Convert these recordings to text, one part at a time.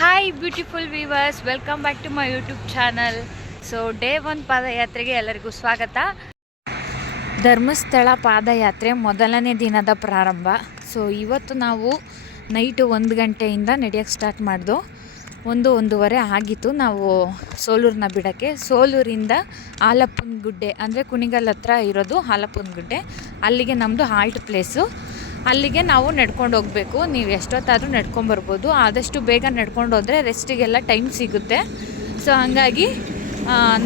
Hi beautiful viewers welcome back to my YouTube channel so day one ಪಾದಯಾತ್ರೆಗೆ ಎಲ್ಲರಿಗೂ ಸ್ವಾಗತ. ಧರ್ಮಸ್ಥಳ ಪಾದಯಾತ್ರೆ ಮೊದಲನೇ ದಿನದ ಪ್ರಾರಂಭ. ಸೊ ಇವತ್ತು ನಾವು ನೈಟು ಒಂದು ಗಂಟೆಯಿಂದ ನಡೆಯೋಕ್ಕೆ ಸ್ಟಾರ್ಟ್ ಮಾಡ್ದು. ಒಂದು ಒಂದೂವರೆ ಆಗಿತ್ತು. ನಾವು ಸೋಲೂರನ್ನ ಬಿಡೋಕ್ಕೆ. ಸೋಲೂರಿಂದ ಹಾಲಪ್ಪನ ಗುಡ್ಡೆ, ಅಂದರೆ ಕುಣಿಗಲ್ ಹತ್ರ ಇರೋದು ಹಾಲಪ್ಪನ ಗುಡ್ಡೆ. ಅಲ್ಲಿಗೆ ನಮ್ಮದು ಹಾಲ್ಟ್ ಪ್ಲೇಸು ಅಲ್ಲಿಗೆ ನಾವು ನಡ್ಕೊಂಡು ಹೋಗಬೇಕು. ನೀವು ಎಷ್ಟೊತ್ತಾದರೂ ನಡ್ಕೊಂಬರ್ಬೋದು ಆದಷ್ಟು ಬೇಗ ನಡ್ಕೊಂಡು ಹೋದರೆ ರೆಸ್ಟಿಗೆಲ್ಲ ಟೈಮ್ ಸಿಗುತ್ತೆ. ಸೊ ಹಾಗಾಗಿ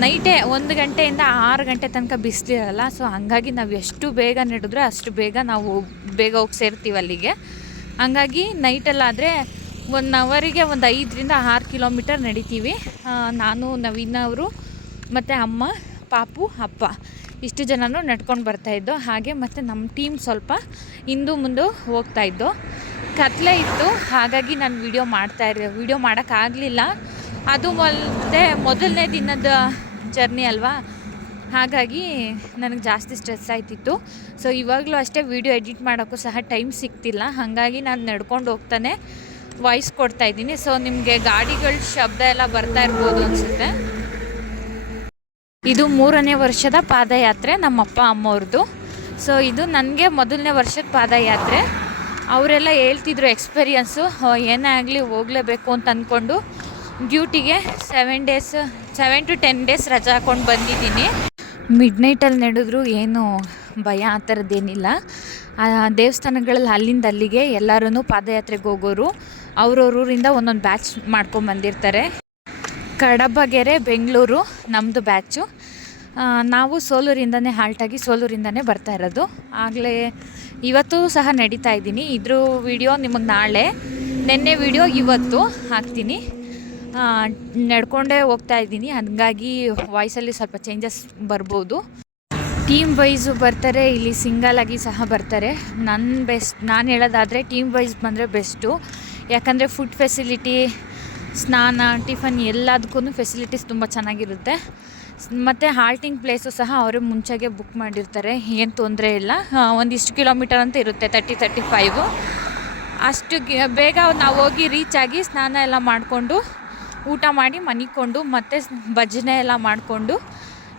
ನೈಟೇ ಒಂದು ಗಂಟೆಯಿಂದ ಆರು ಗಂಟೆ ತನಕ ಬಿಸಿಲಿರಲ್ಲ ಸೊ ಹಾಗಾಗಿ ನಾವು ಎಷ್ಟು ಬೇಗ ನಡೆದ್ರೆ ಅಷ್ಟು ಬೇಗ ನಾವು ಬೇಗ ಹೋಗಿ ಸೇರ್ತೀವಿ ಅಲ್ಲಿಗೆ. ಹಂಗಾಗಿ ನೈಟಲ್ಲಾದರೆ ಒನ್ ಅವರಿಗೆ ಒಂದು ಐದರಿಂದ ಆರು ಕಿಲೋಮೀಟರ್ ನಡಿತೀವಿ. ನಾನು, ನವೀನ್ ಅವರು ಮತ್ತು ಅಮ್ಮ, ಪಾಪು, ಅಪ್ಪ. ಇಷ್ಟು ಜನನೂ ನಡ್ಕೊಂಡು ಬರ್ತಾಯಿದ್ದು ಹಾಗೆ ಮತ್ತು ನಮ್ಮ ಟೀಮ್ ಸ್ವಲ್ಪ ಹಿಂದು ಮುಂದೆ ಹೋಗ್ತಾಯಿದ್ದು ಕತ್ಲೆ ಇತ್ತು, ಹಾಗಾಗಿ ನಾನು ವಿಡಿಯೋ ಮಾಡ್ತಾ ಇದ್ದೆ ವಿಡಿಯೋ ಮಾಡೋಕ್ಕಾಗಲಿಲ್ಲ ಅದು ಅಲ್ಲದೆ ಮೊದಲನೇ ದಿನದ ಜರ್ನಿ ಅಲ್ವಾ? ಹಾಗಾಗಿ ನನಗೆ ಜಾಸ್ತಿ ಸ್ಟ್ರೆಸ್ ಆಯ್ತಿತ್ತು. ಸೊ ಇವಾಗಲೂ ಅಷ್ಟೇ ವಿಡಿಯೋ ಎಡಿಟ್ ಮಾಡೋಕ್ಕೂ ಸಹ ಟೈಮ್ ಸಿಗ್ತಿಲ್ಲ. ಹಾಗಾಗಿ ನಾನು ನಡ್ಕೊಂಡು ಹೋಗ್ತಾನೆ ವಾಯ್ಸ್ ಕೊಡ್ತಾ ಇದ್ದೀನಿ. ಸೊ ನಿಮಗೆ ಗಾಡಿಗಳ ಶಬ್ದ ಎಲ್ಲ ಬರ್ತಾ ಇರ್ಬೋದು ಅನಿಸುತ್ತೆ. ಇದು ಮೂರನೇ ವರ್ಷದ ಪಾದಯಾತ್ರೆ ನಮ್ಮಪ್ಪ ಅಮ್ಮವ್ರದ್ದು. ಸೊ ಇದು ನನಗೆ ಮೊದಲನೇ ವರ್ಷದ ಪಾದಯಾತ್ರೆ. ಅವರೆಲ್ಲ ಹೇಳ್ತಿದ್ರು ಎಕ್ಸ್ಪೀರಿಯನ್ಸು ಏನೇ ಆಗಲಿ ಹೋಗಲೇಬೇಕು ಅಂತ ಅಂದ್ಕೊಂಡು ಡ್ಯೂಟಿಗೆ seven days seven to ten days ರಜಾ ಹಾಕ್ಕೊಂಡು ಬಂದಿದ್ದೀನಿ. ಮಿಡ್ ನೈಟಲ್ಲಿ ನಡೆದ್ರು ಏನು ಭಯ ಆ ಥರದ್ದೇನಿಲ್ಲ ದೇವಸ್ಥಾನಗಳಲ್ಲಿ ಅಲ್ಲಿಂದ ಅಲ್ಲಿಗೆ ಎಲ್ಲರೂ ಪಾದಯಾತ್ರೆಗೆ ಹೋಗೋರು. ಅವ್ರವ್ರ ಊರಿಂದ ಒಂದೊಂದು ಬ್ಯಾಚ್ ಮಾಡ್ಕೊಂಡು ಬಂದಿರ್ತಾರೆ. ಕಡಬಗೆರೆ, ಬೆಂಗಳೂರು ನಮ್ಮದು ಬ್ಯಾಚು ನಾವು ಸೋಲೂರಿಂದನೇ ಹಾಲ್ಟಾಗಿ ಸೋಲೂರಿಂದನೇ ಬರ್ತಾ ಇರೋದು. ಆಗಲೇ ಇವತ್ತು ಸಹ ನಡೀತಾ ಇದ್ದೀನಿ. ಇದ್ರ ವಿಡಿಯೋ ನಿಮಗೆ ನಾಳೆ, ನಿನ್ನೆ ವಿಡಿಯೋ ಇವತ್ತು ಹಾಕ್ತೀನಿ. ನಡ್ಕೊಂಡೇ ಹೋಗ್ತಾ ಇದ್ದೀನಿ. ಹಂಗಾಗಿ ವಾಯ್ಸಲ್ಲಿ ಸ್ವಲ್ಪ ಚೇಂಜಸ್ ಬರ್ಬೋದು. ಟೀಮ್ ವೈಸು ಬರ್ತಾರೆ, ಇಲ್ಲಿ ಸಿಂಗಲ್ ಆಗಿ ಸಹ ಬರ್ತಾರೆ. ನನ್ನ ಬೆಸ್ಟ್ ನಾನು ಹೇಳೋದಾದರೆ ಟೀಮ್ ವೈಸ್ ಬಂದರೆ ಬೆಸ್ಟು ಯಾಕಂದರೆ ಫುಡ್ ಫೆಸಿಲಿಟಿ ಸ್ನಾನ, ಟಿಫನ್ ಎಲ್ಲದಕ್ಕೂ ಫೆಸಿಲಿಟೀಸ್ ತುಂಬ ಚೆನ್ನಾಗಿರುತ್ತೆ. ಮತ್ತು ಹಾಲ್ಟಿಂಗ್ ಪ್ಲೇಸು ಸಹ ಅವರು ಮುಂಚೆಗೆ ಬುಕ್ ಮಾಡಿರ್ತಾರೆ. ಏನು ತೊಂದರೆ ಇಲ್ಲ. ಒಂದಿಷ್ಟು ಕಿಲೋಮೀಟರ್ ಅಂತ ಇರುತ್ತೆ ತರ್ಟಿ ತರ್ಟಿ ಫೈವು ಅಷ್ಟು ಬೇಗ ನಾವು ಹೋಗಿ ರೀಚ್ ಆಗಿ ಸ್ನಾನ ಎಲ್ಲ ಮಾಡಿಕೊಂಡು, ಊಟ ಮಾಡಿ ಮನಿಕೊಂಡು, ಮತ್ತೆ ಭಜನೆ ಎಲ್ಲ ಮಾಡಿಕೊಂಡು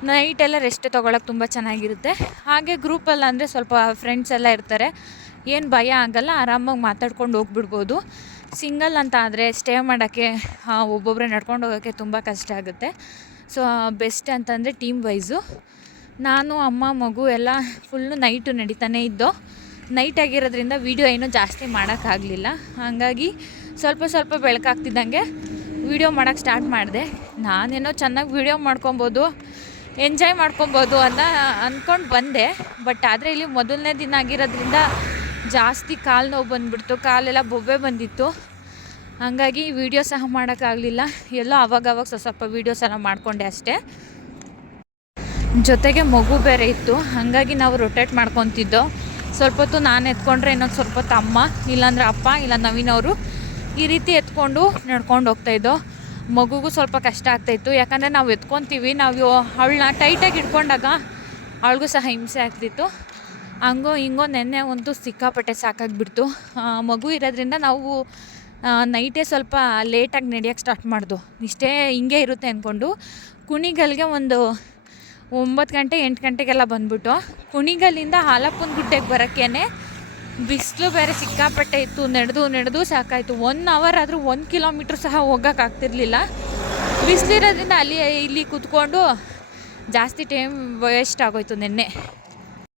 ನೈಟೆಲ್ಲ ರೆಸ್ಟ್ ತೊಗೊಳಕ್ಕೆ ತುಂಬ ಚೆನ್ನಾಗಿರುತ್ತೆ. ಹಾಗೆ ಗ್ರೂಪಲ್ಲಿ ಅಂದರೆ ಸ್ವಲ್ಪ ಫ್ರೆಂಡ್ಸ್ ಎಲ್ಲ ಇರ್ತಾರೆ. ಏನು ಭಯ ಆಗಲ್ಲ, ಆರಾಮಾಗಿ ಮಾತಾಡ್ಕೊಂಡು ಹೋಗ್ಬಿಡ್ಬೋದು. ಸಿಂಗಲ್ ಅಂತ ಆದರೆ ಸ್ಟೇ ಮಾಡೋಕ್ಕೆ ಒಬ್ಬೊಬ್ಬರೇ ನಡ್ಕೊಂಡು ಹೋಗೋಕ್ಕೆ ತುಂಬ ಕಷ್ಟ ಆಗುತ್ತೆ. ಸೊ ಬೆಸ್ಟ್ ಅಂತಂದರೆ ಟೀಮ್ ವೈಸು ನಾನು, ಅಮ್ಮ, ಮಗು ಎಲ್ಲ ಫುಲ್ಲು ನೈಟು ನಡೀತಾನೆ ಇದ್ದೋ ನೈಟ್ ಆಗಿರೋದ್ರಿಂದ ವೀಡಿಯೋ ಏನೂ ಜಾಸ್ತಿ ಮಾಡೋಕ್ಕಾಗಲಿಲ್ಲ ಹಾಗಾಗಿ ಸ್ವಲ್ಪ ಸ್ವಲ್ಪ ಬೆಳಕಾಗ್ತಿದ್ದಂಗೆ ವೀಡಿಯೋ ಮಾಡೋಕ್ಕೆ ಸ್ಟಾರ್ಟ್ ಮಾಡಿದೆ. ನಾನೇನೋ ಚೆನ್ನಾಗಿ ವೀಡಿಯೋ ಮಾಡ್ಕೊಬೋದು ಎಂಜಾಯ್ ಮಾಡ್ಕೊಬೋದು ಅಂತ ಅಂದ್ಕೊಂಡು ಬಂದೆ. ಬಟ್ ಆದರೆ ಇಲ್ಲಿ ಮೊದಲನೇ ದಿನ ಆಗಿರೋದ್ರಿಂದ ಜಾಸ್ತಿ ಕಾಲು ನೋವು ಬಂದುಬಿಡ್ತು, ಕಾಲೆಲ್ಲ ಬೊಬ್ಬೆ ಬಂದಿತ್ತು. ಹಾಗಾಗಿ ವೀಡಿಯೋ ಸಹ ಮಾಡೋಕ್ಕಾಗಲಿಲ್ಲ. ಎಲ್ಲೋ ಅವಾಗವಾಗ ಸ್ವಲ್ಪ ಸ್ವಲ್ಪ ವೀಡಿಯೋಸ್ ಎಲ್ಲ ಮಾಡಿಕೊಂಡೆ ಅಷ್ಟೇ. ಜೊತೆಗೆ ಮಗು ಬೇರೆ ಇತ್ತು. ಹಾಗಾಗಿ ನಾವು ರೊಟೇಟ್ ಮಾಡ್ಕೊತಿದ್ದೋ. ಸ್ವಲ್ಪ ಹೊತ್ತು ನಾನು ಎತ್ಕೊಂಡ್ರೆ ಇನ್ನೊಂದು ಸ್ವಲ್ಪ ಹೊತ್ತು ಅಮ್ಮ, ಇಲ್ಲಾಂದ್ರೆ ಅಪ್ಪ, ಇಲ್ಲ ನವೀನವರು ಈ ರೀತಿ ಎತ್ಕೊಂಡು ನಡ್ಕೊಂಡು ಹೋಗ್ತಾಯಿದ್ದೋ ಮಗುಗೂ ಸ್ವಲ್ಪ ಕಷ್ಟ ಆಗ್ತಾಯಿತ್ತು ಯಾಕಂದರೆ ನಾವು ಎತ್ಕೊತೀವಿ, ನಾವು ಅವಳನ್ನ ಟೈಟಾಗಿ ಇಟ್ಕೊಂಡಾಗ ಅವಳಿಗೂ ಸಹ ಹಿಂಸೆ ಆಗ್ತಿತ್ತು. ಹಂಗೋ ಹಿಂಗೋ ನೆನ್ನೆ ಒಂದು ಸಿಕ್ಕಾಪಟ್ಟೆ ಸಾಕಾಗ್ಬಿಡ್ತು. ಮಗು ಇರೋದ್ರಿಂದ ನಾವು ನೈಟೇ ಸ್ವಲ್ಪ ಲೇಟಾಗಿ ನಡೆಯೋಕ್ಕೆ ಸ್ಟಾರ್ಟ್ ಮಾಡ್ದು. ಇಷ್ಟೇ ಹಿಂಗೆ ಇರುತ್ತೆ ಅಂದ್ಕೊಂಡು ಕುಣಿಗಲ್ಗೆ ಒಂದು ಒಂಬತ್ತು ಗಂಟೆ, ಎಂಟು ಗಂಟೆಗೆಲ್ಲ ಬಂದ್ಬಿಟ್ಟು ಕುಣಿಗಲ್ಲಿಂದ ಹಾಲಪ್ಪನ ಗುಡ್ಡೆಗೆ ಬರೋಕ್ಕೇನೆ ಬಿಸಿಲು ಬೇರೆ ಸಿಕ್ಕಾಪಟ್ಟೆ ಇತ್ತು. ನಡೆದು ನಡೆದು ಸಾಕಾಯಿತು. ಒನ್ ಅವರ್ ಆದರೂ ಒಂದು ಕಿಲೋಮೀಟ್ರ್ ಸಹ ಹೋಗೋಕ್ಕಾಗ್ತಿರ್ಲಿಲ್ಲ ಬಿಸಿಲಿರೋದ್ರಿಂದ ಅಲ್ಲಿ, ಇಲ್ಲಿ ಕೂತ್ಕೊಂಡು ಜಾಸ್ತಿ ಟೈಮ್ ವೇಸ್ಟ್ ಆಗೋಯ್ತು ನಿನ್ನೆ.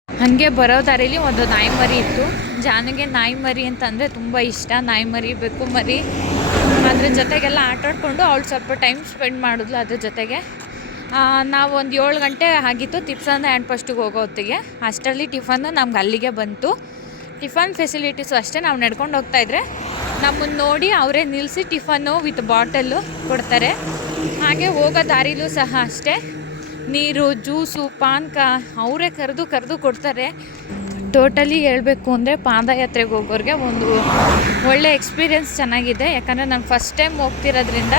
ಹಾಗೆ ಬರೋ ದಾರಿಲಿ ಒಂದು ನಾಯಿ ಮರಿ ಇತ್ತು. ಜಾನಿಗೆ ನಾಯಿ ಮರಿ ಅಂತಂದರೆ ತುಂಬ ಇಷ್ಟ. ನಾಯಿ ಮರಿ ಬೆಕ್ಕು ಮರಿ. ಅದ್ರ ಜೊತೆಗೆಲ್ಲ ಆಟಾಡಿಕೊಂಡು ಅವಳು ಸ್ವಲ್ಪ ಟೈಮ್ ಸ್ಪೆಂಡ್ ಮಾಡಿದ್ಲು ಅದ್ರ ಜೊತೆಗೆ. ನಾವು ಒಂದು ಏಳು ಗಂಟೆ ಆಗಿತ್ತು ತಿಪ್ಸಂದ ಆ್ಯಂಡ್ ಫಸ್ಟಿಗೆ ಹೋಗೋ ಹೊತ್ತಿಗೆ. ಅಷ್ಟರಲ್ಲಿ ಟಿಫನ್ನು ನಮ್ಗೆ ಅಲ್ಲಿಗೆ ಬಂತು. ಟಿಫನ್ ಫೆಸಿಲಿಟೀಸು ಅಷ್ಟೇ ನಾವು ನಡ್ಕೊಂಡು ಹೋಗ್ತಾ ಇದ್ರೆ ನಮ್ಮನ್ನು ನೋಡಿ ಅವರೇ ನಿಲ್ಲಿಸಿ ಟಿಫನ್ನು ವಿತ್ ಬಾಟಲ್ಲು ಕೊಡ್ತಾರೆ. ಹಾಗೆ ಹೋಗೋ ದಾರಿಲೂ ಸಹ ಅಷ್ಟೇ. ನೀರು ಜ್ಯೂಸು ಪಾನಕ ಅವರೇ ಕರೆದು ಕರೆದು ಕೊಡ್ತಾರೆ. ಟೋಟಲಿ ಹೇಳಬೇಕು ಅಂದರೆ ಪಾದಯಾತ್ರೆಗೆ ಹೋಗೋರಿಗೆ ಒಂದು ಒಳ್ಳೆ ಎಕ್ಸ್ಪೀರಿಯನ್ಸ್ ಚೆನ್ನಾಗಿದೆ. ಯಾಕಂದರೆ ನಾನು ಫಸ್ಟ್ ಟೈಮ್ ಹೋಗ್ತಿರೋದ್ರಿಂದ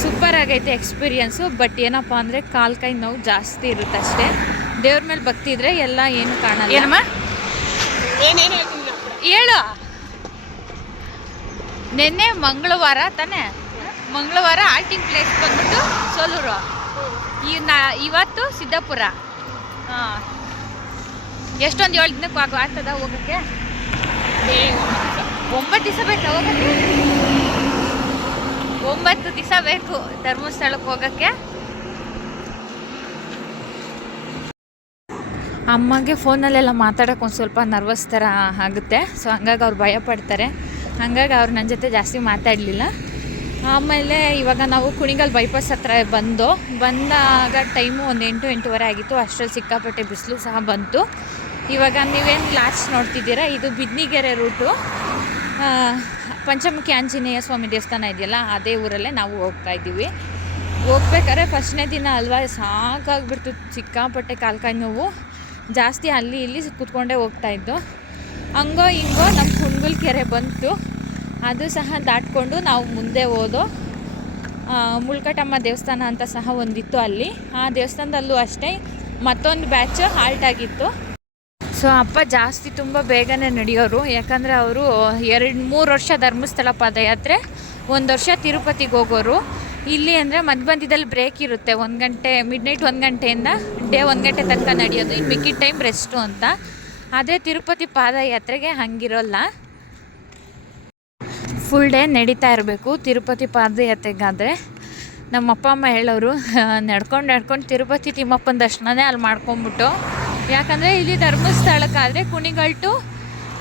ಸೂಪರ್ ಆಗೈತೆ ಎಕ್ಸ್ಪೀರಿಯನ್ಸು. ಬಟ್ ಏನಪ್ಪ ಅಂದರೆ ಕಾಲು ಕೈ ನೋವು ಜಾಸ್ತಿ ಇರುತ್ತೆ ಅಷ್ಟೇ. ದೇವ್ರ ಮೇಲೆ ಭಕ್ತಿ ಇದ್ರೆ ಎಲ್ಲ ಏನು ಕಾಣಲ್ಲ. ಏನಮ್ಮ? ಹೇಳು. ನಿನ್ನೆ ಮಂಗಳವಾರ ತಾನೇ? ಮಂಗಳವಾರ ಆಲ್ಟಿಂಗ್ ಪ್ಲೇಸ್ ಬಂದ್ಬಿಟ್ಟು ಸೋಲೂರು. ಈ ಇವತ್ತು ಸಿದ್ದಾಪುರ. ಹಾಂ. ಎಷ್ಟೊಂದು ಏಳು ದಿನಕ್ಕೆ ಆಗ ಆಗ್ತದ ಹೋಗೋಕ್ಕೆ? ಒಂಬತ್ತು ದಿವಸ ಬೇಕಾ ಹೋಗೋಕ್ಕೆ? ಒಂಬತ್ತು ದಿವಸ ಬೇಕು ಧರ್ಮಸ್ಥಳಕ್ಕೆ ಹೋಗೋಕ್ಕೆ. ಅಮ್ಮಗೆ ಫೋನಲ್ಲೆಲ್ಲ ಮಾತಾಡೋಕೆ ಒಂದು ಸ್ವಲ್ಪ ನರ್ವಸ್ ಥರ ಆಗುತ್ತೆ. ಸೊ ಹಂಗಾಗಿ ಅವ್ರು ಭಯ ಪಡ್ತಾರೆ. ಹಂಗಾಗಿ ಅವ್ರು ನನ್ನ ಜೊತೆ ಜಾಸ್ತಿ ಮಾತಾಡಲಿಲ್ಲ. ಆಮೇಲೆ ಇವಾಗ ನಾವು ಕುಣಿಗಲ್ ಬೈಪಾಸ್ ಹತ್ರ ಬಂದು, ಬಂದಾಗ ಟೈಮು ಒಂದು ಎಂಟು, ಎಂಟೂವರೆ ಆಗಿತ್ತು. ಅಷ್ಟರಲ್ಲಿ ಸಿಕ್ಕಾಪಟ್ಟೆ ಬಿಸಿಲು ಸಹ ಬಂತು. ಇವಾಗ ನೀವೇನು ಲಾಸ್ಟ್ ನೋಡ್ತಿದ್ದೀರಾ? ಇದು ಬಿದ್ನಿಗೆರೆ ರೂಟು ಪಂಚಮುಖಿ ಆಂಜನೇಯ ಸ್ವಾಮಿ ದೇವಸ್ಥಾನ ಇದೆಯಲ್ಲ, ಅದೇ ಊರಲ್ಲೇ ನಾವು ಹೋಗ್ತಾ ಇದ್ದೀವಿ. ಹೋಗ್ಬೇಕಾದ್ರೆ ಫಸ್ಟ್ನೇ ದಿನ ಅಲ್ವಾ? ಸಾಕಾಗ್ಬಿಡ್ತು. ಸಿಕ್ಕಾಪಟ್ಟೆ ಕಾಲ್ಕಾಯಿ ನೋವು. ಜಾಸ್ತಿ ಅಲ್ಲಿ ಇಲ್ಲಿ ಕುತ್ಕೊಂಡೇ ಹೋಗ್ತಾ ಇದ್ದು. ಹಂಗೋ, ಹಿಂಗೋ ನಮ್ಮ ಕುಣಗುಲ್ ಕೆರೆ ಬಂತು. ಅದು ಸಹ ದಾಟ್ಕೊಂಡು ನಾವು ಮುಂದೆ ಹೋದೋ ಮುಳ್ಕಟಮ್ಮ ದೇವಸ್ಥಾನ ಅಂತ ಸಹ ಒಂದಿತ್ತು ಅಲ್ಲಿ. ಆ ದೇವಸ್ಥಾನದಲ್ಲೂ ಅಷ್ಟೇ ಮತ್ತೊಂದು ಬ್ಯಾಚ್ ಹಾಲ್ಟ್ ಆಗಿತ್ತು. ಸೊ ಅಪ್ಪ ಜಾಸ್ತಿ ತುಂಬ ಬೇಗನೆ ನಡೆಯೋರು. ಯಾಕಂದರೆ ಅವರು ಎರಡು ಮೂರು ವರ್ಷ ಧರ್ಮಸ್ಥಳ ಪಾದಯಾತ್ರೆ, ಒಂದು ವರ್ಷ ತಿರುಪತಿಗೆ ಹೋಗೋರು. ಇಲ್ಲಿ ಅಂದರೆ ಮಧ್ಯಮಧ್ಯದಲ್ಲಿ ಬ್ರೇಕ್ ಇರುತ್ತೆ. ಒಂದು ಗಂಟೆ ಮಿಡ್ ನೈಟ್ ಒಂದು ಗಂಟೆಯಿಂದ ಡೇ ಒಂದು ಗಂಟೆ ತನಕ ನಡೆಯೋದು. ಇನ್ನು ಮಿಕ್ಕಿದ ಟೈಮ್ ರೆಸ್ಟು ಅಂತ. ಆದರೆ ತಿರುಪತಿ ಪಾದಯಾತ್ರೆಗೆ ಹಂಗಿರೋಲ್ಲ. ಫುಲ್ ಡೇ ನಡೀತಾ ಇರಬೇಕು. ತಿರುಪತಿ ಪಾದಯಾತ್ರೆಗಾದರೆ ನಮ್ಮ ಅಪ್ಪ, ಅಮ್ಮ ಹೇಳೋರು ನಡ್ಕೊಂಡು ನಡ್ಕೊಂಡು ತಿರುಪತಿ ತಿಮ್ಮಪ್ಪನ ದರ್ಶನನೇ ಅಲ್ಲಿ ಮಾಡ್ಕೊಂಬಿಟ್ಟು ಯಾಕಂದರೆ ಇಲ್ಲಿ ಧರ್ಮಸ್ಥಳಕ್ಕಾದರೆ ಕುಣಿಗಲ್ ಟು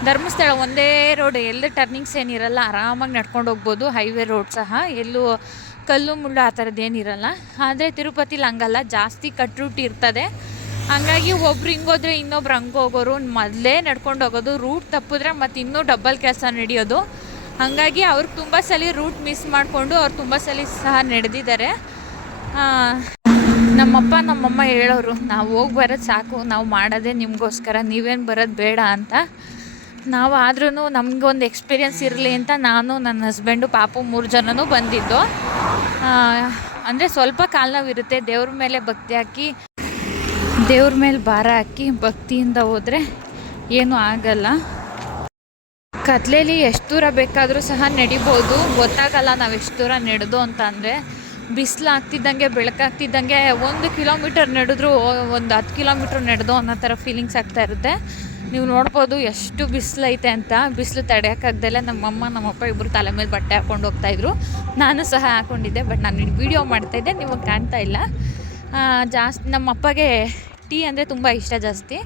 ಧರ್ಮಸ್ಥಳ ಒಂದೇ ರೋಡ್ ಎಲ್ಲೂ ಟರ್ನಿಂಗ್ಸ್ ಏನಿರಲ್ಲ ಆರಾಮಾಗಿ ನಡ್ಕೊಂಡು ಹೋಗ್ಬೋದು. ಹೈವೇ ರೋಡ್ ಸಹ, ಎಲ್ಲೂ ಕಲ್ಲು ಮುಳ್ಳು ಆ ಥರದ್ದು ಏನಿರಲ್ಲ ಆದರೆ ತಿರುಪತಿಲಿ ಹಂಗಲ್ಲ ಜಾಸ್ತಿ ಕಟ್ ರೂಟ್ ಇರ್ತದೆ. ಹಂಗಾಗಿ ಒಬ್ರು ಹಿಂಗೋದ್ರೆ ಇನ್ನೊಬ್ರು ಹಂಗೆ ಹೋಗೋರು. ಮೊದಲೇ ನಡ್ಕೊಂಡು ಹೋಗೋದು ರೂಟ್ ತಪ್ಪಿದ್ರೆ ಮತ್ತು ಇನ್ನೂ ಡಬ್ಬಲ್ ಕೆಲಸ ನಡೆಯೋದು. ಹಾಗಾಗಿ ಅವ್ರು ತುಂಬ ಸಲ ರೂಟ್ ಮಿಸ್ ಮಾಡಿಕೊಂಡು ಅವ್ರು ತುಂಬ ಸಲ ಸಹ ನಡೆದಿದ್ದಾರೆ. ನಮ್ಮಪ್ಪ, ನಮ್ಮಮ್ಮ ಹೇಳೋರು, ನಾವು ಹೋಗಿ ಬರೋದು ಸಾಕು, ನಾವು ಮಾಡೋದೇ ನಿಮಗೋಸ್ಕರ, ನೀವೇನು ಬರೋದು ಬೇಡ ಅಂತ. ನಾವು ಆದ್ರೂ ನಮಗೊಂದು ಎಕ್ಸ್ಪೀರಿಯೆನ್ಸ್ ಇರಲಿ ಅಂತ ನಾನು ನನ್ನ ಹಸ್ಬೆಂಡು ಪಾಪು ಮೂರು ಜನನೂ ಬಂದಿದ್ದು. ಅಂದರೆ ಸ್ವಲ್ಪ ಕಾಲ ನಾವಿರುತ್ತೆ, ದೇವ್ರ ಮೇಲೆ ಭಕ್ತಿ ಹಾಕಿ, ದೇವ್ರ ಮೇಲೆ ಭಾರ ಹಾಕಿ ಭಕ್ತಿಯಿಂದ ಹೋದರೆ ಏನೂ ಆಗಲ್ಲ. ಕತ್ಲೇಲಿ ಎಷ್ಟು ದೂರ ಬೇಕಾದರೂ ಸಹ ನಡಿಬೋದು. ಗೊತ್ತಾಗಲ್ಲ ನಾವು ಎಷ್ಟು ದೂರ ನಡೆದು ಅಂತ ಅಂದರೆ ಬಿಸಿಲು ಆಗ್ತಿದ್ದಂಗೆ ಬೆಳಕಾಗ್ತಿದ್ದಂಗೆ ಒಂದು ಕಿಲೋಮೀಟರ್ ನಡೆದ್ರು, ಒಂದು ಹತ್ತು ಕಿಲೋಮೀಟ್ರ್ ನಡೆದು ಅನ್ನೋ ಥರ ಫೀಲಿಂಗ್ಸ್ ಆಗ್ತಾ ಇರುತ್ತೆ. ನೀವು ನೋಡ್ಬೋದು ಎಷ್ಟು ಬಿಸಿಲು ಐತೆ ಅಂತ. ಬಿಸಿಲು ತಡೆಯೋಕ್ಕಾಗ್ದಲ್ಲೇ ನಮ್ಮಮ್ಮ, ನಮ್ಮಪ್ಪ ಇಬ್ಬರು ತಲೆ ಮೇಲೆ ಬಟ್ಟೆ ಹಾಕ್ಕೊಂಡು ಹೋಗ್ತಾಯಿದ್ರು ನಾನು ಸಹ ಹಾಕ್ಕೊಂಡಿದ್ದೆ ಬಟ್ ನಾನು ವಿಡಿಯೋ ಮಾಡ್ತಾಯಿದ್ದೆ ನಿಮಗೆ ಕಾಣ್ತಾ ಇಲ್ಲ. ಜಾಸ್ತಿ ನಮ್ಮಪ್ಪಗೆ ಟೀ ಅಂದರೆ ತುಂಬ ಇಷ್ಟ ಜಾಸ್ತಿ.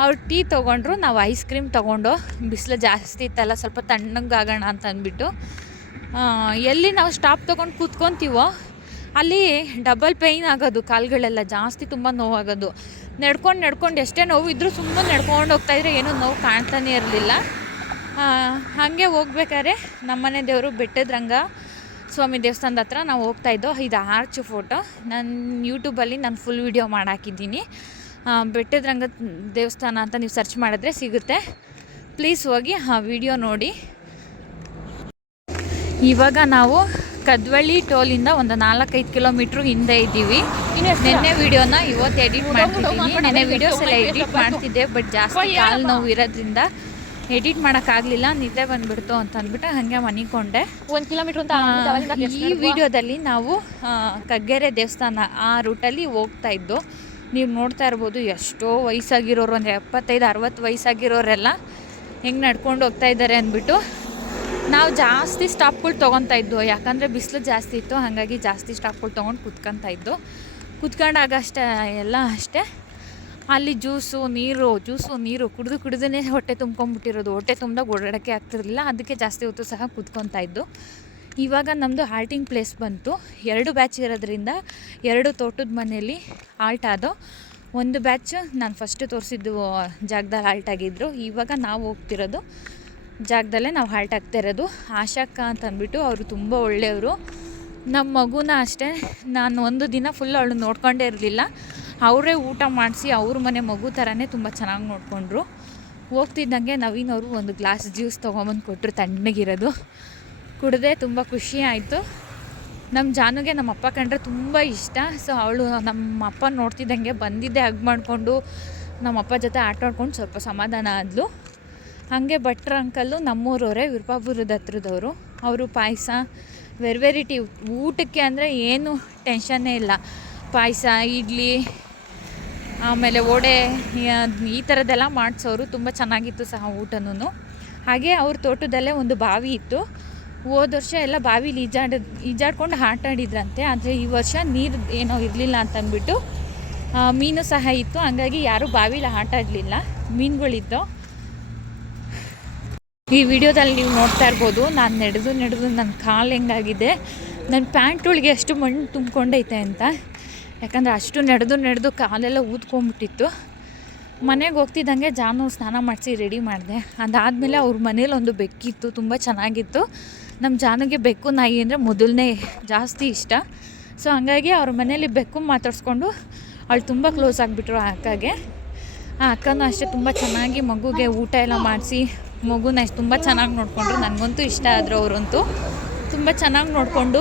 ಅವ್ರು ಟೀ ತೊಗೊಂಡ್ರು, ನಾವು ಐಸ್ ಕ್ರೀಮ್ ತೊಗೊಂಡು, ಬಿಸಿಲು ಜಾಸ್ತಿ ಇತ್ತಲ್ಲ, ಸ್ವಲ್ಪ ತಣ್ಣಗಾಗೋಣ ಅಂತ ಅಂದ್ಬಿಟ್ಟು ಎಲ್ಲಿ ನಾವು ಸ್ಟಾಪ್ ತೊಗೊಂಡು ಕೂತ್ಕೊತೀವೋ, ಅಲ್ಲಿ ಡಬಲ್ ಪೇಯ್ನ್ ಆಗೋದು, ಕಾಲುಗಳೆಲ್ಲ ಜಾಸ್ತಿ ತುಂಬ ನೋವಾಗೋದು. ನಡ್ಕೊಂಡು ನಡ್ಕೊಂಡು ಎಷ್ಟೇ ನೋವು ಇದ್ದರೂ ಸುಮ್ಮನೆ ನಡ್ಕೊಂಡು ಹೋಗ್ತಾಯಿದ್ರೆ ಏನೂ ನೋವು ಕಾಣ್ತಾನೇ ಇರಲಿಲ್ಲ. ಹಾಗೆ ಹೋಗ್ಬೇಕಾದ್ರೆ ನಮ್ಮನೆ ದೇವರು ಬೆಟ್ಟದ ರಂಗ ಸ್ವಾಮಿ ದೇವಸ್ಥಾನದ ಹತ್ರ ನಾವು ಹೋಗ್ತಾಯಿದ್ದೋ ಇದು ಆರ್ಚ್ ಫೋಟೋ ನಾನು ಯೂಟ್ಯೂಬಲ್ಲಿ ನಾನು ಫುಲ್ ವೀಡಿಯೋ ಮಾಡಾಕಿದ್ದೀನಿ. ಬೆಟ್ಟದ ರಂಗ ದೇವಸ್ಥಾನ ಅಂತ ನೀವು ಸರ್ಚ್ ಮಾಡಿದ್ರೆ ಸಿಗುತ್ತೆ. ಪ್ಲೀಸ್ ಹೋಗಿ ಆ ವಿಡಿಯೋ ನೋಡಿ. ಇವಾಗ ನಾವು ಕದ್ವಳ್ಳಿ ಟೋಲಿಂದ ಒಂದು ನಾಲ್ಕೈದು ಕಿಲೋಮೀಟ್ರ್ ಹಿಂದೆ ಇದ್ದೀವಿ. ನಿನ್ನೆ ವಿಡಿಯೋನ ಇವತ್ತು ಎಡಿಟ್ ಮಾಡ್ತಿದ್ದೀನಿ ನೆನ್ನೆ ವಿಡಿಯೋಸ್ ಎಲ್ಲ ಎಡಿಟ್ ಮಾಡ್ತಿದ್ದೆ ಬಟ್ ಜಾಸ್ತಿ ಕಾಲು ನೋವು ಇರೋದ್ರಿಂದ ಎಡಿಟ್ ಮಾಡೋಕ್ಕಾಗಲಿಲ್ಲ ನಿದ್ದೆ ಬಂದ್ಬಿಡ್ತು ಅಂತ ಅಂದ್ಬಿಟ್ಟು ಹಾಗೆ ಮನಿಕೊಂಡೆ ಒಂದು ಕಿಲೋಮೀಟರ್ ಅಂತ ಈ ವಿಡಿಯೋದಲ್ಲಿ ನಾವು ಕಗ್ಗೆರೆ ದೇವಸ್ಥಾನ ಆ ರೂಟಲ್ಲಿ ಹೋಗ್ತಾ ಇದ್ದು. ನೀವು ನೋಡ್ತಾ ಇರ್ಬೋದು ಎಷ್ಟೋ ವಯಸ್ಸಾಗಿರೋರು, ಅಂದರೆ ಎಪ್ಪತ್ತೈದು, ಅರವತ್ತು ವಯಸ್ಸಾಗಿರೋರೆಲ್ಲ ಹೆಂಗೆ ನಡ್ಕೊಂಡು ಹೋಗ್ತಾ ಇದ್ದಾರೆ ಅಂದ್ಬಿಟ್ಟು ನಾವು ಜಾಸ್ತಿ ಸ್ಟಾಪ್ಗಳು ತೊಗೊತಾ ಇದ್ದು. ಯಾಕಂದರೆ ಬಿಸಿಲು ಜಾಸ್ತಿ ಇತ್ತು, ಹಾಗಾಗಿ ಜಾಸ್ತಿ ಸ್ಟಾಪ್ಗಳು ತೊಗೊಂಡು ಕುತ್ಕೊತಾ ಇದ್ದು. ಕುತ್ಕೊಂಡಾಗ ಅಷ್ಟೇ, ಎಲ್ಲ ಅಷ್ಟೇ. ಅಲ್ಲಿ ಜ್ಯೂಸು, ನೀರು ಜ್ಯೂಸು, ನೀರು ಕುಡಿದು ಕುಡಿದೇ ಹೊಟ್ಟೆ ತುಂಬ್ಕೊಂಬಿಟ್ಟಿರೋದು ಹೊಟ್ಟೆ ತುಂಬ್ದಾಗ ಓಡಾಡೋಕ್ಕೆ ಆಗ್ತಿರಲಿಲ್ಲ. ಅದಕ್ಕೆ ಜಾಸ್ತಿ ಹೊತ್ತು ಸಹ ಕುತ್ಕೊತಾ ಇದ್ದು. ಇವಾಗ ನಮ್ಮದು ಹಾಲ್ಟಿಂಗ್ ಪ್ಲೇಸ್ ಬಂತು. ಎರಡು ಬ್ಯಾಚ್ ಇರೋದ್ರಿಂದ ಎರಡು ತೋಟದ ಮನೆಯಲ್ಲಿ ಹಾಲ್ಟ್ ಆದೋ. ಒಂದು ಬ್ಯಾಚ್ ನಾನು ಫಸ್ಟ್ ತೋರಿಸಿದ್ದು ಜಾಗದಲ್ಲಿ ಹಾಲ್ಟ್ ಆಗಿದ್ರು. ಇವಾಗ ನಾವು ಹೋಗ್ತಿರೋದು ಜಾಗದಲ್ಲೇ ನಾವು ಹಾಲ್ಟ್ ಆಗ್ತಾ ಇರೋದು. ಆಶಾಕ್ಕ ಅಂತ ಅಂದ್ಬಿಟ್ಟು ಅವರು ತುಂಬ ಒಳ್ಳೆಯವರು. ನಮ್ಮ ಮಗುನ ಅಷ್ಟೇ. ನಾನು ಒಂದು ದಿನ ಫುಲ್ ಅವಳು ನೋಡ್ಕೊಂಡೇ ಇರಲಿಲ್ಲ. ಅವರೇ ಊಟ ಮಾಡಿಸಿ ಅವ್ರ ಮನೆ ಮಗು ಥರನೇ ತುಂಬ ಚೆನ್ನಾಗಿ ನೋಡಿಕೊಂಡ್ರು. ಹೋಗ್ತಿದ್ದಂಗೆ ನವೀನ್ ಅವರು ಒಂದು ಗ್ಲಾಸ್ ಜ್ಯೂಸ್ ತೊಗೊಂಬಂದು ಕೊಟ್ಟರು ತಣ್ಣಗಿರೋದು. ಕುಡಿದೆ ತುಂಬ ಖುಷಿ ಆಯಿತು. ನಮ್ಮ ಜಾನುಗೆ ನಮ್ಮ ಅಪ್ಪ ಕಂಡ್ರೆ ತುಂಬ ಇಷ್ಟ. ಸೊ ಅವಳು ನಮ್ಮ ಅಪ್ಪ ನೋಡ್ತಿದ್ದಂಗೆ ಬಂದಿದ್ದೆ ಹಗ್ ಮಾಡಿಕೊಂಡು. ನಮ್ಮ ಅಪ್ಪ ಜೊತೆ ಆಟಾಡ್ಕೊಂಡು ಸ್ವಲ್ಪ ಸಮಾಧಾನ ಆದಲು. ಹಾಗೆ ಭಟ್ರ ಅಂಕಲ್ಲು ನಮ್ಮೂರವರೇ ವಿರ್ಪಾಪುರದ ಹತ್ರದವರು. ಅವರು ಪಾಯಸ ವೆರಿ ವೆರೈಟಿ ಊಟಕ್ಕೆ ಅಂದರೆ ಏನು ಟೆನ್ಷನ್ನೇ ಇಲ್ಲ. ಪಾಯಸ, ಇಡ್ಲಿ, ಆಮೇಲೆ ವಡೆ ಈ ಥರದ್ದೆಲ್ಲ ಮಾಡಿಸೋರು ತುಂಬ ಚೆನ್ನಾಗಿತ್ತು ಸಹ ಊಟನೂ ಹಾಗೆ ಅವ್ರ ತೋಟದಲ್ಲೇ ಒಂದು ಬಾವಿ ಇತ್ತು. ಹೋದ ವರ್ಷ ಎಲ್ಲ ಬಾವಿಲಿ ಈಜಾಡ, ಈಜಾಡ್ಕೊಂಡು ಆಟ ಆಡಿದ್ರಂತೆ ಆದರೆ ಈ ವರ್ಷ ನೀರು ಏನೋ ಇರಲಿಲ್ಲ ಅಂತಂದ್ಬಿಟ್ಟು ಮೀನು ಸಹ ಇತ್ತು. ಹಂಗಾಗಿ ಯಾರೂ ಬಾವಿಲಿ ಆಟಾಡಲಿಲ್ಲ ಮೀನುಗಳಿತ್ತು ಈ ವಿಡಿಯೋದಲ್ಲಿ ನೀವು ನೋಡ್ತಾ ಇರ್ಬೋದು, ನಾನು ನಡೆದು ನಡೆದು ನನ್ನ ಕಾಲು ಹೆಂಗಾಗಿದೆ. ನನ್ನ ಪ್ಯಾಂಟ್ ಒಳಗೆ ಎಷ್ಟು ಮಣ್ಣು ತುಂಬ್ಕೊಂಡೈತೆ ಅಂತ. ಯಾಕಂದರೆ ಅಷ್ಟು ನಡೆದು ನಡೆದು ಕಾಲೆಲ್ಲ ಊದ್ಕೊಂಡ್ಬಿಟ್ಟಿತ್ತು ಮನೆಗೆ ಹೋಗ್ತಿದ್ದಂಗೆ ಜಾನು ಸ್ನಾನ ಮಾಡಿಸಿ ರೆಡಿ ಮಾಡಿದೆ. ಅದಾದಮೇಲೆ ಅವ್ರ ಮನೇಲಿ ಒಂದು ಬೆಕ್ಕಿತ್ತು, ತುಂಬ ಚೆನ್ನಾಗಿತ್ತು. ನಮ್ಮ ಜಾನಗೆ ಬೆಕ್ಕು ನಾಯಿ ಅಂದರೆ ಮೊದಲನೇ ಜಾಸ್ತಿ ಇಷ್ಟ. ಸೊ ಹಂಗಾಗಿ ಅವ್ರ ಮನೇಲಿ ಬೆಕ್ಕು ಮಾತಾಡ್ಸ್ಕೊಂಡು ಅವಳು ತುಂಬ ಕ್ಲೋಸ್ ಆಗಿಬಿಟ್ರು ಆ ಅಕ್ಕಗೆ. ಆ ಅಕ್ಕನೂ ಅಷ್ಟೇ ತುಂಬ ಚೆನ್ನಾಗಿ ಮಗುಗೆ ಊಟ ಎಲ್ಲ ಮಾಡಿಸಿ, ಮಗುನ ಎಷ್ಟು ತುಂಬ ಚೆನ್ನಾಗಿ ನೋಡಿಕೊಂಡ್ರು. ನನಗಂತೂ ಇಷ್ಟ ಆದರು ಅವರಂತೂ. ತುಂಬ ಚೆನ್ನಾಗಿ ನೋಡಿಕೊಂಡು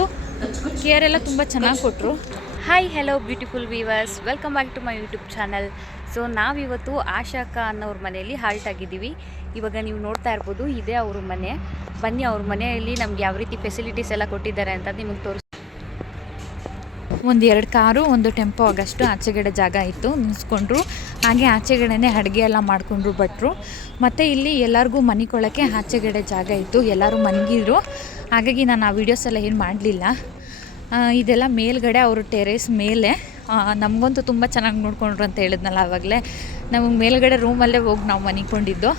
ಕೇರ್ ಎಲ್ಲ ತುಂಬ ಚೆನ್ನಾಗಿ ಕೊಟ್ಟರು hi hello beautiful viewers welcome back to my YouTube channel so ನಾವಿವತ್ತು ಆಶಾಕ ಅನ್ನೋರ ಮನೆಯಲ್ಲಿ ಹಾಲ್ಟ್ ಆಗಿದ್ದೀವಿ. ಇವಾಗ ನೀವು ನೋಡ್ತಾ ಇರ್ಬೋದು, ಇದೇ ಅವ್ರ ಮನೆ. ಬನ್ನಿ, ಅವ್ರ ಮನೆಯಲ್ಲಿ ನಮ್ಗೆ ಯಾವ ರೀತಿ ಫೆಸಿಲಿಟೀಸ್ ಎಲ್ಲ ಕೊಟ್ಟಿದ್ದಾರೆ ಅಂತ ನಿಮಗೆ ತೋರಿಸ್ ಒಂದು ಎರಡು ಕಾರು, ಒಂದು ಟೆಂಪೋ ಆಗಷ್ಟು ಆಚೆಗಡೆ ಜಾಗ ಇತ್ತು ನಿಲ್ಲಿಸ್ಕೊಂಡ್ರು ಹಾಗೆ ಆಚೆಗಡೆನೆ ಅಡುಗೆ ಎಲ್ಲ ಮಾಡಿಕೊಂಡ್ರು ಭಟ್ರು. ಮತ್ತು ಇಲ್ಲಿ ಎಲ್ಲರಿಗೂ ಮನಿಕೊಳ್ಳೋಕ್ಕೆ ಆಚೆಗಡೆ ಜಾಗ ಇತ್ತು, ಎಲ್ಲರೂ ಮನಗಿದ್ರು. ಹಾಗಾಗಿ ನಾನು ಆ ವೀಡಿಯೋಸ್ ಎಲ್ಲ ಏನು ಮಾಡಲಿಲ್ಲ. ಇದೆಲ್ಲ ಮೇಲ್ಗಡೆ ಅವರು ಟೆರೇಸ್ ಮೇಲೆ. ನಮಗಂತೂ ತುಂಬ ಚೆನ್ನಾಗಿ ನೋಡ್ಕೊಂಡ್ರು ಅಂತ ಹೇಳಿದ್ನಲ್ಲ ಆವಾಗಲೇ ನಮಗೆ ಮೇಲ್ಗಡೆ ರೂಮಲ್ಲೇ ಹೋಗಿ ನಾವು ಮನಿಕೊಂಡಿದ್ದು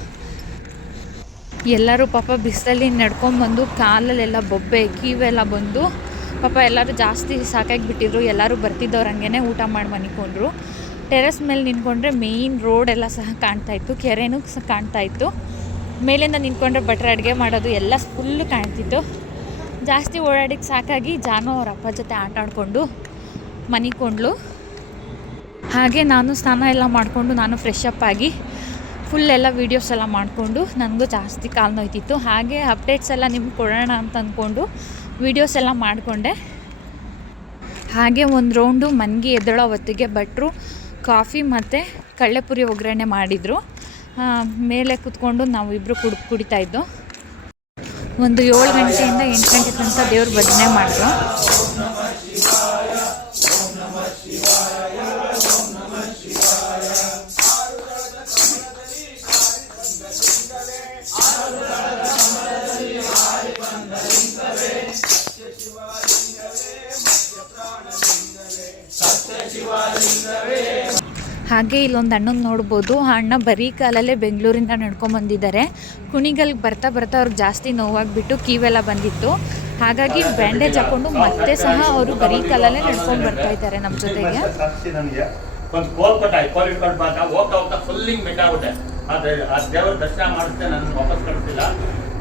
ಎಲ್ಲರೂ ಪಾಪ ಬಿಸಿಲಲ್ಲಿ ನಡ್ಕೊಂಬಂದು ಕಾಲಲ್ಲೆಲ್ಲ ಬೊಬ್ಬೆ, ಕೀವೆಲ್ಲ ಬಂದು ಪಾಪ ಎಲ್ಲರೂ ಜಾಸ್ತಿ ಸಾಕಾಗಿ ಬಿಟ್ಟಿದ್ರು ಎಲ್ಲರೂ ಬರ್ತಿದ್ದವ್ರು ಹಂಗೆ ಊಟ ಮಾಡಿ ಮನಿಕೊಂಡ್ರು ಟೆರೆಸ್ ಮೇಲೆ ನಿಂತ್ಕೊಂಡ್ರೆ ಮೇಯ್ನ್ ರೋಡ್ ಎಲ್ಲ ಸಹ ಕಾಣ್ತಾ ಇತ್ತು, ಕೆರೆನೂ ಸಹ ಕಾಣ್ತಾ ಇತ್ತು. ಮೇಲಿಂದ ನಿಂತ್ಕೊಂಡ್ರೆ ಬಟ್ರೆ ಅಡುಗೆ ಮಾಡೋದು ಎಲ್ಲ ಫುಲ್ಲು ಕಾಣ್ತಿತ್ತು. ಜಾಸ್ತಿ ಓಡಾಡಿಕ್ಕೆ ಸಾಕಾಗಿ ಜಾನು ಅವ್ರ ಅಪ್ಪ ಜೊತೆ ಆಟ ಆಡಿಕೊಂಡು ಮನಿಕೊಂಡ್ಲು ಹಾಗೆ ನಾನು ಸ್ನಾನ ಎಲ್ಲ ಮಾಡಿಕೊಂಡು ನಾನು ಫ್ರೆಶ್ ಅಪ್ ಆಗಿ ಫುಲ್ ಎಲ್ಲ ವೀಡಿಯೋಸ್ ಎಲ್ಲ ಮಾಡಿಕೊಂಡು ನನಗೂ ಜಾಸ್ತಿ ಕಾಲು ನೋಯ್ತಿತ್ತು. ಹಾಗೆ ಅಪ್ಡೇಟ್ಸ್ ಎಲ್ಲ ನಿಮ್ಗೆ ಕೊಡೋಣ ಅಂತ ಅಂದ್ಕೊಂಡು ವೀಡಿಯೋಸ್ ಎಲ್ಲ ಮಾಡಿಕೊಂಡೆ. ಹಾಗೆ ಒಂದು ರೌಂಡು ಮನ್ಗೆ ಎದ್ದೇಳೋ ಹೊತ್ತಿಗೆ ಭಟ್ರು ಕಾಫಿ ಮತ್ತು ಕಳ್ಳೆಪುರಿ ಒಗ್ಗರಣೆ ಮಾಡಿದರು. ಮೇಲೆ ಕೂತ್ಕೊಂಡು ನಾವು ಇಬ್ಬರು ಕುಡ್, ಕುಡಿತಾ ಇದ್ದು. ಒಂದು ಏಳು ಗಂಟೆಯಿಂದ ಎಂಟು ಗಂಟೆ ತನಕ ದೇವ್ರ ಭಜನೆ ಮಾಡಿದ್ರು. ಹಾಗೆ ಇಲ್ಲೊಂದು ಅಣ್ಣನ ನೋಡ್ಬೋದು. ಆ ಅಣ್ಣ ಬರೀ ಕಾಲಲ್ಲೇ ಬೆಂಗಳೂರಿಂದ ನಡ್ಕೊಂಬಂದಿದ್ದಾರೆ ಕುಣಿಗಲ್ಗೆ ಬರ್ತಾ ಬರ್ತಾ ಅವ್ರಿಗೆ ಜಾಸ್ತಿ ನೋವಾಗಿಬಿಟ್ಟು ಕೀವೆಲ್ಲ ಬಂದಿತ್ತು. ಹಾಗಾಗಿ ಬ್ಯಾಂಡೇಜ್ ಹಾಕೊಂಡು ಮತ್ತೆ ಸಹ ಅವರು ಬರೀ ಕಾಲಲ್ಲೇ ನಡ್ಕೊಂಡು ಬರ್ತಾ ಇದ್ದಾರೆ ನಮ್ಮ ಜೊತೆಗೆ. ಒಂದು ಕೋಲ್ ಕೊಟ್ಟ ಕೋಲ್ ಇಟ್ಕೊಂಡು ಬಾತ ಹೋಗ್ತಾ ಹೋಗ್ತಾ ಆದ್ರೆ ಆ ದೇವರ ದರ್ಶನ ಮಾಡಿస్తే ನನ್ನ ವಾಪಸ್ ಕಳಿಸ್ತಿಲ್ಲ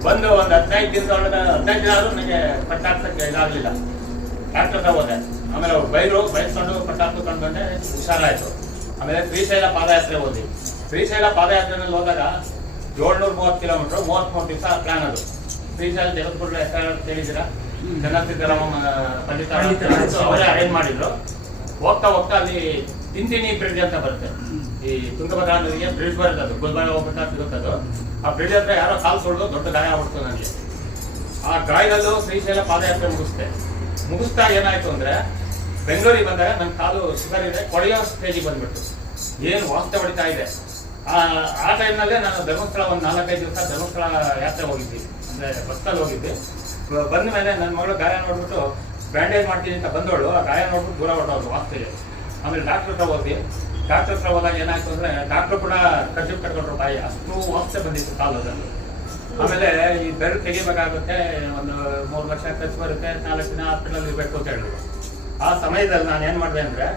ಬಂದು ಒಂದು ಹದಿನೈದು ದಿನದ ಒಳಗೆ, ಹದಿನೈದು ದಿನ ಆದ್ರೂ ನನಗೆ ಪಟ್ಟಾಕ್ಸಕ್ಕೆ ಇದಾಗಲಿಲ್ಲ ಡಾಕ್ಟರ್ ಹೋದೆ ಆಮೇಲೆ ಬೈರು ಬೈಸ್ಕೊಂಡು ಪಟ್ಟಾಕ್ಸ್ಕೊಂಡು ಬಂದೆ, ಹುಷಾರಾಯ್ತು. ಆಮೇಲೆ ಶ್ರೀಶೈಲ ಪಾದಯಾತ್ರೆ ಹೋದ್ವಿ ಶ್ರೀಶೈಲ ಪಾದಯಾತ್ರೆನಲ್ಲಿ ಹೋದಾಗ ಏಳ್ನೂರ ಮೂವತ್ತು ಕಿಲೋಮೀಟರ್ ಮೂವತ್ತ್ಮೂರು ದಿವಸ ಪ್ಲಾನ್ ಅದು. ಶ್ರೀಶೈಲ ಜಗದ್ಗುರು ಹೆಸರು ಕೇಳಿದ್ದೀರಾ? ಜನಸಿದ್ದರಾಮ ಪಂಡಿತ ಅವರೇ ಅರೇಂಜ್ ಮಾಡಿದ್ರು. ಹೋಗ್ತಾ ಹೋಗ್ತಾ ಅಲ್ಲಿ ತಿಂತೀನಿ ಬ್ರಿಡ್ಜ್ ಅಂತ ಬರುತ್ತೆ. ಈ ತುಂಗಭದ್ರಾ ನದಿಗೆ ಬ್ರಿಡ್ಜ್ ಬರುತ್ತೆ ಅದು. ಗುಲ್ಬರ್ಗ ಹೋಗ್ಬಿಟ್ಟು ಸಿಗುತ್ತೆ ಅದು. ಆ ಬ್ರಿಡ್ಜ್ ಹತ್ರ ಯಾರೋ ಕಾಲು ಸುಳ್ದು ದೊಡ್ಡ ಗಾಯ ಆಗ್ಬಿಡ್ತು ನನಗೆ. ಆ ಗಾಯದಲ್ಲೂ ಶ್ರೀಶೈಲ ಪಾದಯಾತ್ರೆ ಮುಗಿಸ್ತೆ ಮುಗಿಸ್ತಾ ಏನಾಯ್ತು ಅಂದ್ರೆ ಬೆಂಗಳೂರಿಗೆ ಬಂದಾಗ ನನ್ನ ಕಾಲು ಶುಗರ್ ಇದೆ ಕೊಳೆಯೋ ಸ್ಟೇಜಿಗೆ ಬಂದ್ಬಿಟ್ಟು ಏನು ವಾಸ್ತೆ ಹೊಡಿತಾ ಇದೆ. ಆ ಆ ಟೈಮ್ನಲ್ಲೇ ನಾನು ಧರ್ಮಸ್ಥಳ ಒಂದು ನಾಲ್ಕೈದು ದಿವಸ ಧರ್ಮಸ್ಥಳ ಯಾತ್ರೆ ಹೋಗಿದ್ವಿ ಅಂದರೆ ಬಸ್ಸಲ್ಲಿ ಹೋಗಿದ್ದೆ. ಬಂದ ಮೇಲೆ ನನ್ನ ಮಗಳು ಗಾಯ ನೋಡ್ಬಿಟ್ಟು, ಬ್ಯಾಂಡೇಜ್ ಮಾಡ್ತೀನಿ ಅಂತ ಬಂದವಳು, ಆ ಗಾಯ ನೋಡ್ಬಿಟ್ಟು ದೂರ ಹೊರಟವ್ರು ವಾಸ್ತೆಗೆ. ಆಮೇಲೆ ಡಾಕ್ಟ್ರ್ ಹತ್ರ ಹೋದ್ವಿ. ಡಾಕ್ಟ್ರ್ ಹತ್ರ ಹೋದಾಗ ಏನಾಯ್ತು ಅಂದರೆ ಡಾಕ್ಟ್ರು ಕೂಡ ಕರ್ಜು ಕಟ್ಕೊಂಡ್ರು ಬಾಯಿ. ಅಷ್ಟು ವಾಸ್ತೆ ಬಂದಿತ್ತು ಕಾಲದಲ್ಲಿ ಆಮೇಲೆ ಈ ಬೆರಳು ತೆಗಿಬೇಕಾಗುತ್ತೆ, ಒಂದು ಮೂರು ಲಕ್ಷ ಖರ್ಚು ಬರುತ್ತೆ, ನಾಲ್ಕು ದಿನ ಹಾಸ್ಪಿಟಲ್ ಇರಬೇಕು ಅಂತ ಹೇಳಿದ್ರು. ಆ ಸಮಯದಲ್ಲಿ ನಾನು ಏನ್ ಮಾಡಿದೆ ಅಂದ್ರೆ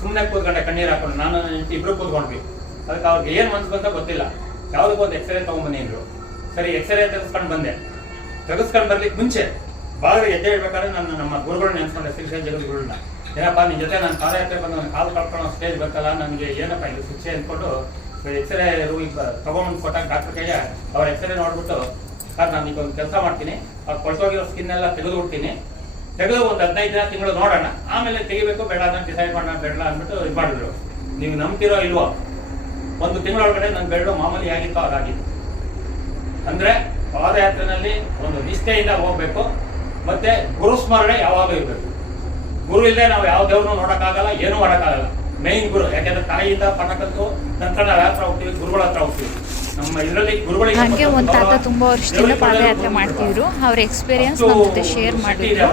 ಸುಮ್ಮನೆ ಕೂತ್ಕೊಂಡೆ, ಕಣ್ಣೀರು ಹಾಕೊಂಡು. ನಾನು ನನ್ನ ಇಬ್ರು ಕೂತ್ಕೊಂಡ್ವಿ. ಅದಕ್ಕೆ ಅವ್ರಿಗೆ ಏನ್ ಮನ್ಸು ಅಂತ ಗೊತ್ತಿಲ್ಲ. ಯಾವ್ದಕ್ಕೂ ಒಂದು ಎಕ್ಸ್ರೇ ತಗೊಂಡ್ಬನ್ನಿ ಅಂದ್ರು. ಸರಿ ಎಕ್ಸ್ರೇ ತೆಗೆಸ್ಕೊಂಡು ಬಂದೆ. ತೆಗೆಸ್ಕೊಂಡು ಬರ್ಲಿಕ್ಕೆ ಮುಂಚೆ ಬಾಗಿಲು ಎದ್ದೆ ಇಡ್ಬೇಕಾದ್ರೆ ನಾನು ನಮ್ಮ ಗುರುಗಳನ್ನ ನೆನ್ಸ್ಕೊಂಡೆ ಶಿಕ್ಷೆ ಜಗದ್ಗುರುಗಳನ್ನ ಏನಪ್ಪ, ನಿನ್ ಜೊತೆ ನಾನು ಪಾದಯಾತ್ರೆ ಬಂದು ನನ್ನ ಕಾಲು ಕಳ್ಕೊಳ್ಳೋ ಸ್ಟೇಜ್ ಬರ್ತಲ್ಲ ನನಗೆ ಏನಪ್ಪ ಇದು ಶಿಕ್ಷೆ ಅಂದ್ಕೊಂಡು ಎಕ್ಸ್ರೇ ರೂಮಿಗೆ ತಗೊಂಡ್ಬಂದು ಕೊಟ್ಟಾಗ ಡಾಕ್ಟರ್ ಕೈಗೆ ಅವ್ರ ಎಕ್ಸ್ರೇ ನೋಡ್ಬಿಟ್ಟು, ಸರ್, ನಾನು ಈಗ ಒಂದು ಕೆಲಸ ಮಾಡ್ತೀನಿ. ಅವ್ರು ಕೊಳ್ತೋಗಿರೋ ಸ್ಕಿನ್ ಎಲ್ಲ ತೆಗೆದು ಬಿಡ್ತೀನಿ ತೆಗೆದು ಒಂದು ಹದಿನೈದು ದಿನ ತಿಂಗಳು ನೋಡೋಣ. ಆಮೇಲೆ ತೆಗಿಬೇಕು ಬೇಡ ಅಂತ ಡಿಸೈಡ್ ಮಾಡೋಣ ಬೇಡ ಅಂದ್ಬಿಟ್ಟು ಇದು ಮಾಡಿದ್ರು. ನೀವು ನಂಬ್ತಿರೋ ಇಲ್ವೋ? ಒಂದು ತಿಂಗಳೊಳಗಡೆ ನನ್ನ ಬೆರಳು ಮಾಮೂಲಿ ಆಗಿತ್ತು ಅದಾಗಿತ್ತು ಅಂದ್ರೆ ಪಾದಯಾತ್ರೆನಲ್ಲಿ ಒಂದು ನಿಷ್ಠೆಯಿಂದ ಹೋಗ್ಬೇಕು ಮತ್ತೆ ಗುರು ಸ್ಮರಣೆ ಯಾವಾಗಲೂ ಇರಬೇಕು. ಗುರು ಇಲ್ಲದೆ ನಾವು ಯಾವ ದೇವ್ರನ್ನೂ ನೋಡೋಕ್ಕಾಗಲ್ಲ ಏನೂ ಮಾಡೋಕ್ಕಾಗಲ್ಲ. ಮೈನ್ ಗುರು ಯಾಕೆಂದ್ರೆ ತಾಯಿಯಿಂದ ಪಟ ಕಲ್ತು ನಂತರ ನಾವು ಯಾತ್ರ ಹೋಗ್ತೀವಿ? ಗುರುಗಳ ಹತ್ರ ಹೋಗ್ತೀವಿ. ನಮ್ಮ ಇದರಲ್ಲಿ ಗುರುಗಳಿಗೆ ಹಾಗೆ ಒಂದು ತಾತ ತುಂಬಾ ವರ್ಷದಿಂದ ಪಾದಯಾತ್ರೆ ಮಾಡ್ತಿದ್ರು. ಅವ್ರ ಎಕ್ಸ್ಪೀರಿಯನ್ಸ್ ನಮ್ಮ ಜೊತೆ ಶೇರ್ ಮಾಡಿದ್ರು.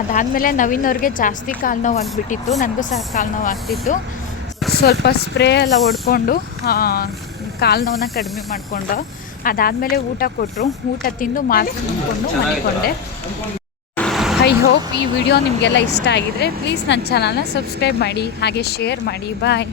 ಅದಾದಮೇಲೆ ನವೀನ್ ಅವ್ರಿಗೆ ಜಾಸ್ತಿ ಕಾಲು ನೋವು ಆಗಿಬಿಟ್ಟಿತ್ತು ನನಗೂ ಸಹ ಕಾಲು ನೋವು ಆಗ್ತಿತ್ತು ಸ್ವಲ್ಪ ಸ್ಪ್ರೇ ಎಲ್ಲ ಹೊಡ್ಕೊಂಡು ಕಾಲು ನೋವನ್ನ ಕಡಿಮೆ ಮಾಡಿಕೊಂಡು, ಅದಾದಮೇಲೆ ಊಟ ಕೊಟ್ಟರು ಊಟ ತಿಂದು ಮಾತ್ರೆ ನುಂಗ್ಕೊಂಡು ಮಲ್ಕೊಂಡೆ. ಐ ಹೋಪ್ ಈ ವಿಡಿಯೋ ನಿಮಗೆಲ್ಲ ಇಷ್ಟ ಆಗಿದ್ರೆ, ಪ್ಲೀಸ್ ನನ್ನ ಚಾನಲ್ನ ಸಬ್ಸ್ಕ್ರೈಬ್ ಮಾಡಿ, ಹಾಗೆ ಶೇರ್ ಮಾಡಿ, ಬಾಯ್.